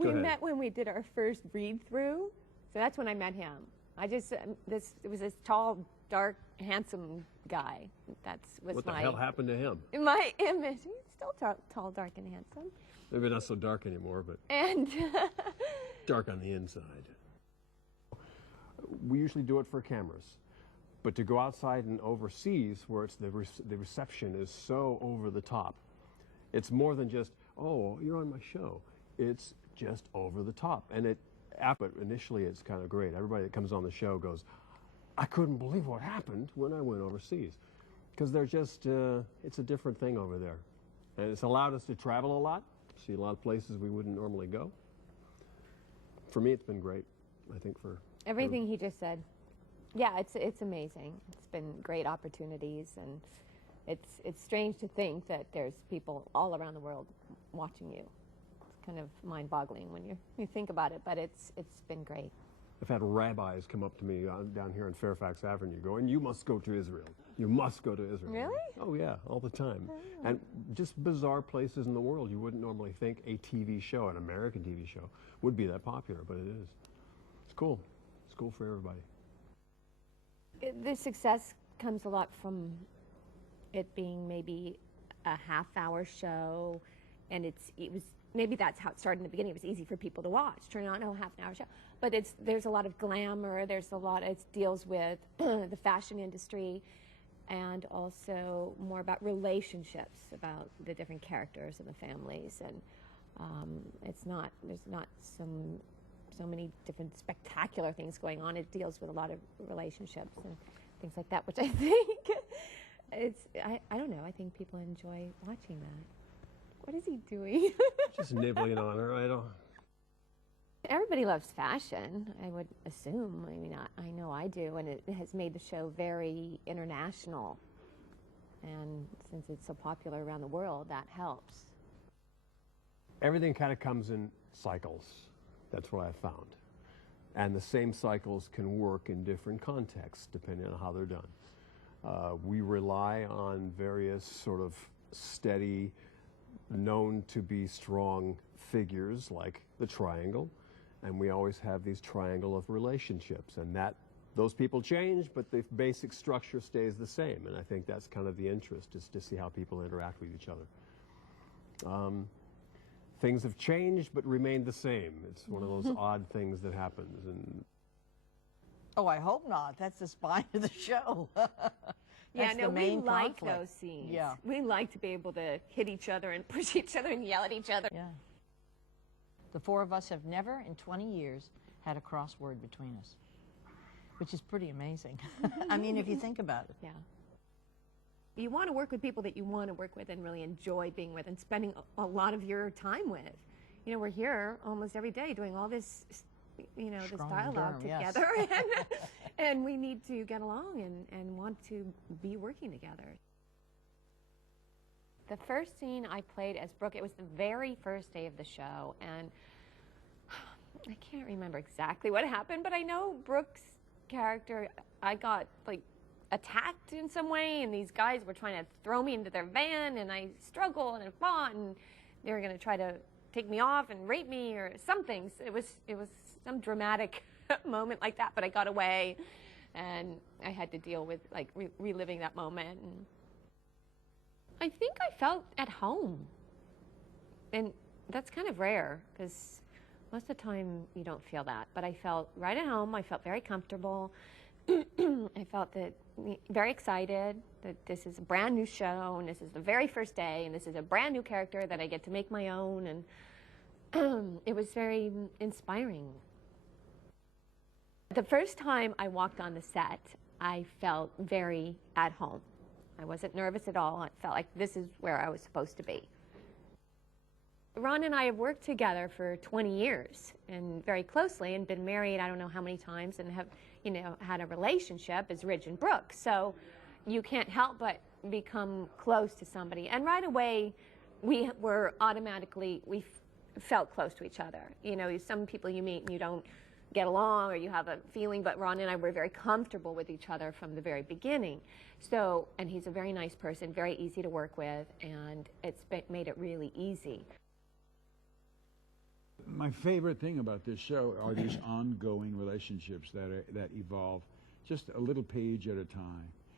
We met when we did our first read-through, so that's when I met him. It was this tall, dark, handsome guy. What the hell happened to him? My image. He's still tall, dark, and handsome. Maybe not so dark anymore, but and dark on the inside. We usually do it for cameras, but to go outside and overseas, where it's the reception is so over the top, it's more than just, oh, you're on my show. It's just over the top, and initially it's kind of great. Everybody that comes on the show goes, I couldn't believe what happened when I went overseas, because they're just it's a different thing over there, and it's allowed us to travel a lot, see a lot of places we wouldn't normally go. For me, it's been great. I think for everything he just said. Yeah, it's amazing. It's been great opportunities, and it's strange to think that there's people all around the world watching you. It's kind of mind-boggling when you think about it, but it's been great. I've had rabbis come up to me down here on Fairfax Avenue going, you must go to Israel. You must go to Israel. Really? Oh, yeah, all the time. Oh. And just bizarre places in the world you wouldn't normally think a TV show, an American TV show, would be that popular, but it is. It's cool. It's cool for everybody. The success comes a lot from it being maybe a half-hour show, and it was maybe that's how it started in the beginning. It was easy for people to watch, turn on, oh, half-an-hour show. But there's a lot of glamour. It deals with the fashion industry, and also more about relationships, about the different characters and the families, and there's not so many different spectacular things going on. It deals with a lot of relationships and things like that, which I think I don't know, I think people enjoy watching that. What is he doing? Just nibbling on her. I don't. Everybody loves fashion, I would assume. I mean, I know I do, and it has made the show very international. And since it's so popular around the world, that helps. Everything kind of comes in cycles. That's what I found. And the same cycles can work in different contexts depending on how they're done. We rely on various sort of steady, known to be strong figures like the triangle, and we always have these triangle of relationships, and those people change, but the basic structure stays the same, and I think that's kind of the interest, is to see how people interact with each other. Things have changed but remained the same. It's one of those odd things that happens. And oh, I hope not. That's the spine of the show. Yeah, no, we like conflict. those scenes. Yeah. We like to be able to hit each other and push each other and yell at each other. Yeah. The four of us have never in 20 years had a crossword between us, which is pretty amazing. I mean, if you think about it. Yeah. You want to work with people that you want to work with and really enjoy being with and spending a lot of your time with. You know, we're here almost every day doing all this, you know, this dialogue together. Yes. And we need to get along and want to be working together. The first scene I played as Brooke, it was the very first day of the show, and I can't remember exactly what happened, but I know Brooke's character, I got like attacked in some way, and these guys were trying to throw me into their van, and I struggled and fought, and they were going to try to take me off and rape me or something. It was some dramatic moment like that, but I got away, and I had to deal with like reliving that moment. And I think I felt at home, and that's kind of rare because most of the time you don't feel that, but I felt right at home. I felt very comfortable. I felt very excited that this is a brand new show, and this is the very first day, and this is a brand new character that I get to make my own, and it was very inspiring. The first time I walked on the set, I felt very at home. I wasn't nervous at all. I felt like this is where I was supposed to be. Ron and I have worked together for 20 years and very closely, and been married I don't know how many times, and have, you know, had a relationship as Ridge and Brooke. So you can't help but become close to somebody. And right away, we felt close to each other. You know, some people you meet and you don't get along or you have a feeling, but Ron and I were very comfortable with each other from the very beginning. So, and he's a very nice person, very easy to work with, and it's made it really easy. my favorite thing about this show are these ongoing relationships that evolve just a little page at a time.